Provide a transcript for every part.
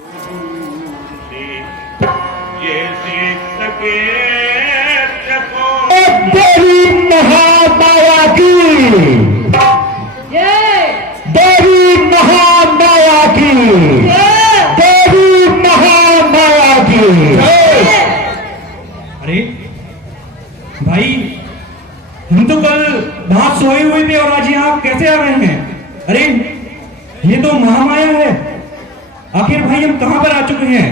ये सीख सके देवी महामाया की, देवी महामाया की, देवी महामाया की। अरे भाई, हम तो कल बाहर सोए हुए थे और आज यहाँ कैसे आ रहे हैं? अरे ये तो महामाया है। आखिर भाई हम कहां पर आ चुके हैं?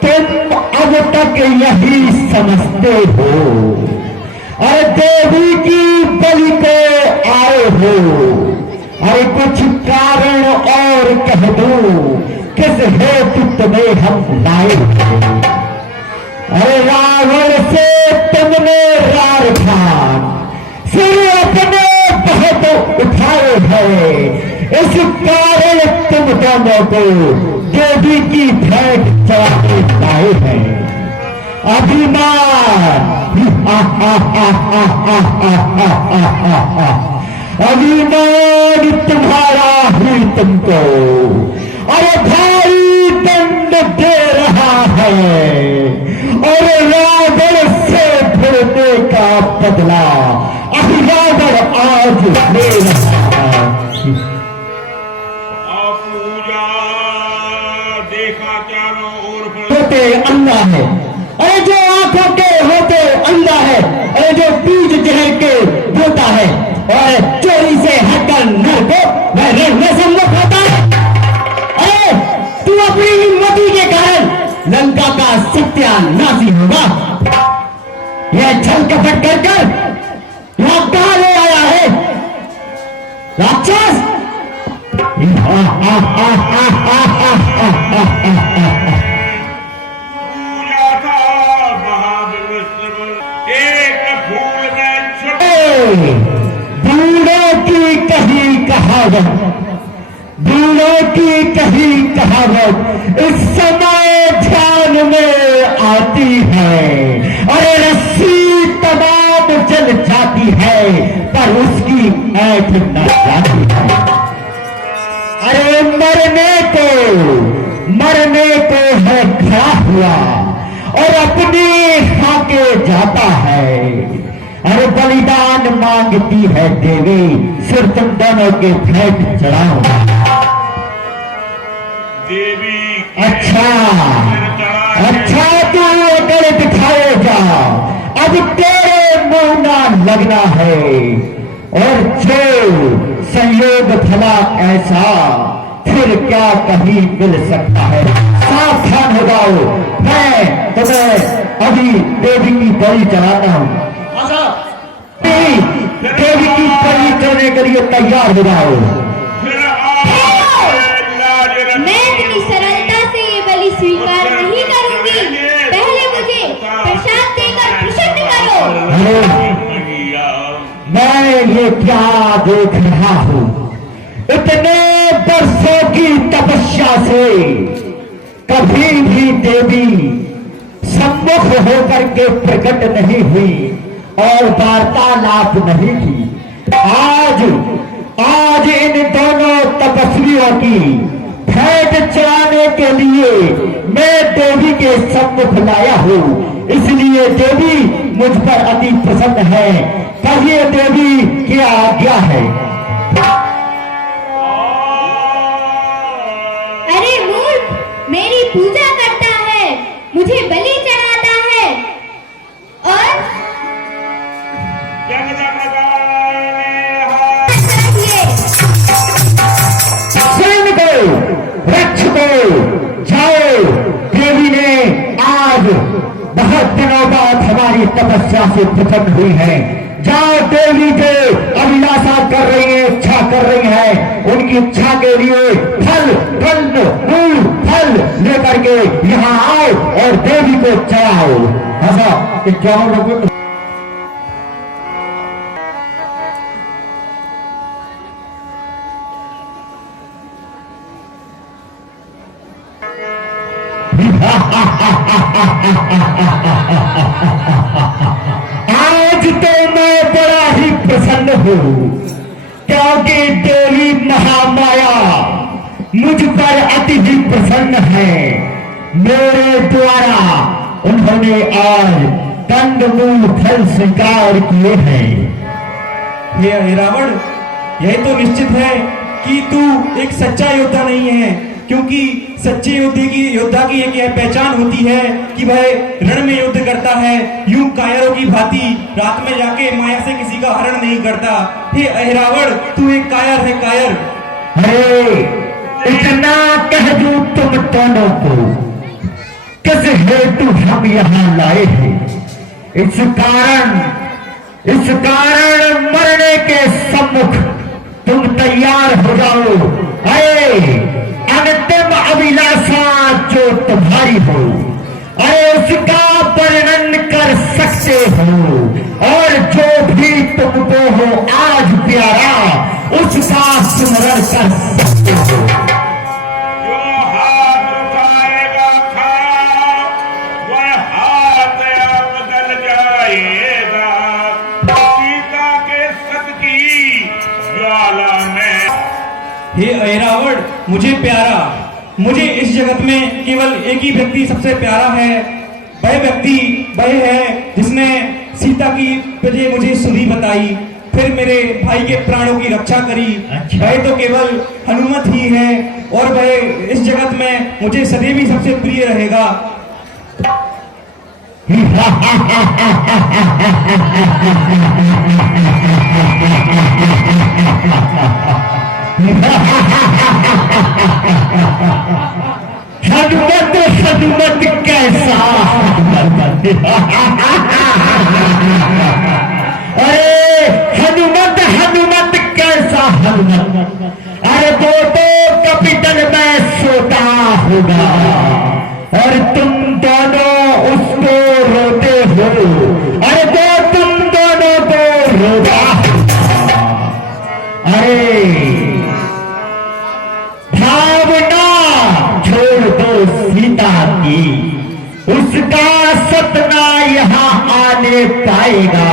तुम अब तक यही समझते हो और देवी की बलि पे आए हो। अरे कुछ कारण और कह दो, किस हेतु तुम्हें हम लाए? अरे रावण से तुमने रार खान सिर अपने बहुत उठाए हैं, इस कारण तुम दोनों को देवी की भेंट चढ़ाने लाए हैं। अभिमान, अभिमान तुम्हारा ही तुमको अरे भाई दंड दे रहा है और रावण से भिड़ने का बदला रावण आज ले रहा है। पूजा देखा चारों ओर होते अंधा है, अरे जो आंखों के होते अंधा है, अरे जो बीज जहर के बोता है और चोरी से हटकर नर को वह रहने सम्मुख होता है। अरे तू अपनी हिम्मती के कारण लंका का सत्यानाशी होगा। यह छल कपट कर कर यहाँ कहां ले आया है राक्षस? बूढ़ों की कही कहावत, बूढ़ों की कही कहावत इस समय ध्यान में आती है। अरे रस्सी तमाम जल जाती है पर उसकी ऐठ न जाती है। अरे मरने को है खड़ा हुआ और अपनी खाके जाता है। अरे बलिदान मांगती है देवी, सिर तुम दोनों के भेंट चढ़ाओ। देवी अच्छा तू अकड़ दिखाएगा, अब तेरे मुंह ना लगना है। और जो संयोग भला ऐसा फिर क्या कहीं मिल सकता है। सावधान हो जाओ, मैं तुम्हें अभी देवी की बलि चढ़ाता हूं। देवी की बलि करने के लिए तैयार हो जाओ। मैं इतनी सरलता से ये बलि स्वीकार नहीं करूंगी। पहले मुझे प्रसाद देकर प्रसन्न करो। मैं ये क्या देख रहा हूं? इतने वर्षों की तपस्या से कभी भी देवी सम्मुख होकर के प्रकट नहीं हुई और वार्तालाप नहीं की। आज इन दोनों तपस्वियों की भेंट चढ़ाने के लिए मैं देवी के सम्मुख लाया हूँ। इसलिए देवी मुझ पर अति प्रसन्न है। कहिए देवी क्या आज्ञा है? अरे मूर्ख, मेरी पूजा करता है, मुझे बलि चढ़ाता है और रक्षको जाओ, देवी ने आज बहुत दिनों बाद हमारी तपस्या से प्रसन्न हुई है। जाओ, देवी जो अभिलाषा कर रही है, इच्छा कर रही है, उनकी इच्छा के लिए फल फल लेकर के यहाँ आओ और देवी को चढ़ाओ। ऐसा 51 लोगों आज तो मैं बड़ा ही प्रसन्न हूँ क्योंकि देवी महामाया मुझ पर अति ही प्रसन्न है। मेरे द्वारा उन्होंने आज कंदमूल फल स्वीकार किए हैं। हे रावण, यह तो निश्चित है कि तू एक सच्चा योद्धा नहीं है, क्योंकि सच्चे योद्धा की एक यह पहचान होती है कि वह रण में युद्ध करता है, यूं कायरों की भांति रात में जाके माया से किसी का हरण नहीं करता। हे रावण, तू एक कायर है, कायर। अरे इतना कह दूं तुम दोनों को, किस हेतु हम यहाँ लाए हैं? इस कारण मरने के सम्मुख तुम तैयार हो जाओ। अरे अंतिम अभिलाषा जो तुम्हारी हो, अरे उसका वर्णन कर सकते हो, और जो भी तुमको हो आज प्यारा उसका स्मरण कर सकते हो। जो हाथ उठाएगा खा, वह हाथ बदल जाएगा। सीता के सत की ज्वाला में। हे ऐरावण, मुझे प्यारा, मुझे इस जगत में केवल एक ही व्यक्ति सबसे प्यारा है। वह व्यक्ति वह है जिसने सीता की वजह मुझे सुधी बताई, फिर मेरे भाई के प्राणों की रक्षा करी। वह तो केवल हनुमत ही है, और वह इस जगत में मुझे सदैव ही सबसे प्रिय रहेगा। हनुमत कैसा अरे हनुमत कैसा हनुमत? अरे वो तो कैपिटल में सोता होगा और तुम दोनों उसको रोते हो। अरे वो तुम दोनों को रोता। अरे भावना छोड़ दो सीता की, उसका सपना यहाँ आने पाएगा,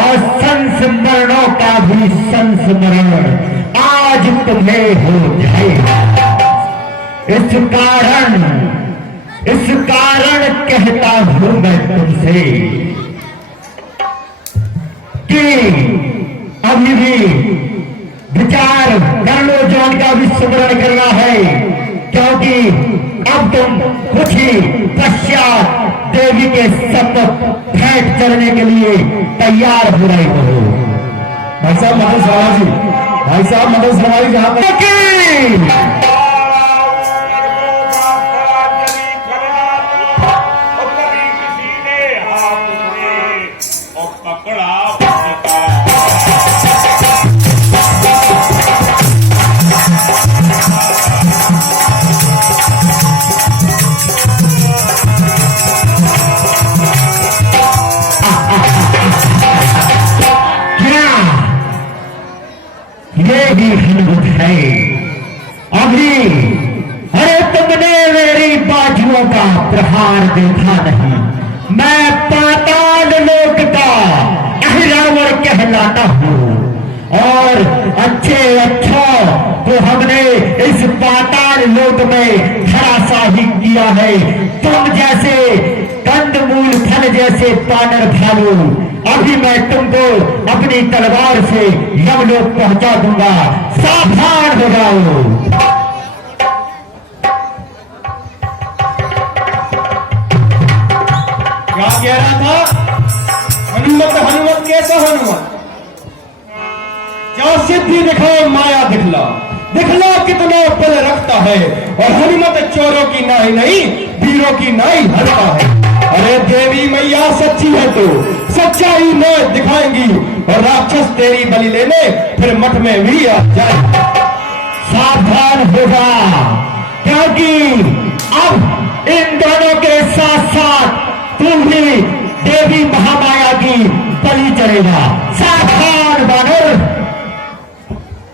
और संस्मरणों का भी संस्मरण आज तुम्हें हो जाएगा। इस कारण कहता हूं मैं तुमसे कि अभी भी विचार कर लो, जो उनका भी स्मरण करना है, क्योंकि अब तुम कुछ ही पश्चात देवी के सम्मुख भेंट चलने के लिए तैयार हो रहे हो। भाई साहब मदन सवारी जहां पर हनुमत है। अभी अरे तुमने मेरी बाजुओं का प्रहार देखा नहीं। मैं पाताल लोक का अहिरावण कहलाता हूँ, और अच्छा तो हमने इस पाताल लोक में धराशाही किया है। तुम जैसे कंदमूल फल जैसे पानर भालू, अभी मैं तुमको अपनी तलवार से यमलोक पहुंचा दूंगा। सावधान हो जाओ। क्या कह रहा था? हनुमत कैसा हनुमत? क्या सिद्धि दिखाओ, माया दिखला कितना बल रखता है, और हनुमत चोरों की नाई नहीं, वीरों की नाई हरता है। अरे देवी मैया सच्ची है तो सच्चाई में दिखाएंगी, और राक्षस तेरी बलि लेने फिर मठ में भी आ जाए। सावधान होगा, क्योंकि अब इन दोनों के साथ साथ तुम भी देवी महामाया की बलि चढ़ेगा। सावधान बानर,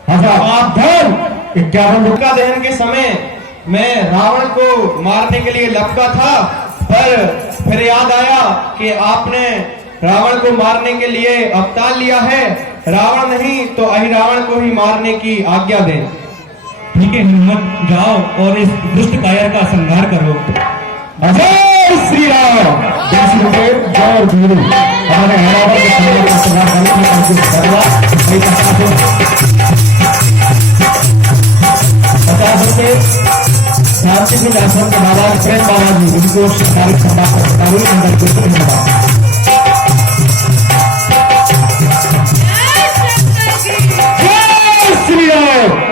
सावधान। 51 का दहन के समय मैं रावण को मारने के लिए लपका था, पर फिर याद आया कि आपने रावण को मारने के लिए अवतार लिया है। रावण नहीं तो अहिरावण को ही मारने की आज्ञा दें। ठीक है हनुमत, जाओ और इस दुष्ट कायर का संहार करो। जय श्री राम। जय श्री देव, जय गुरु। हमारे हैदराबाद के समाज का संहार करने का कोशिश कर रहा है। 50 रुपये शांति सिंह आश्रम के बाबा प्रेम बाबा जी, उनको सरकारी धन्यवाद। जय श्री राम।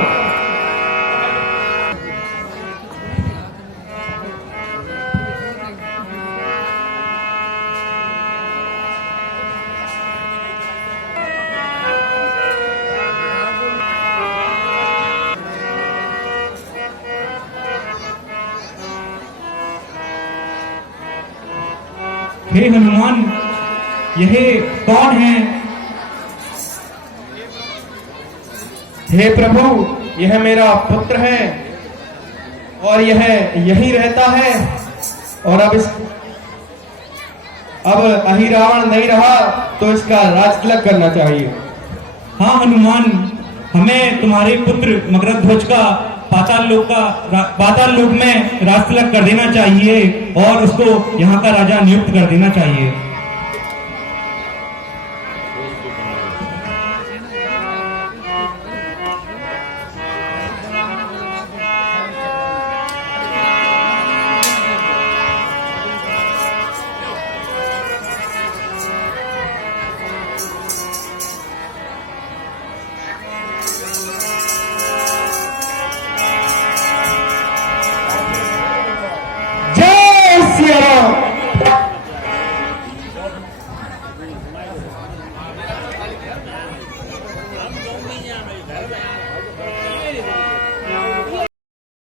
हे हनुमान, यह कौन है? हे प्रभु, यह मेरा पुत्र है और यह यहीं रहता है। और अब अहिरावण नहीं रहा तो इसका राज तिलक करना चाहिए। हाँ हनुमान, हमें तुम्हारे पुत्र मगरध्वज का पाताल लोक में राज तिलक कर देना चाहिए और उसको यहाँ का राजा नियुक्त कर देना चाहिए।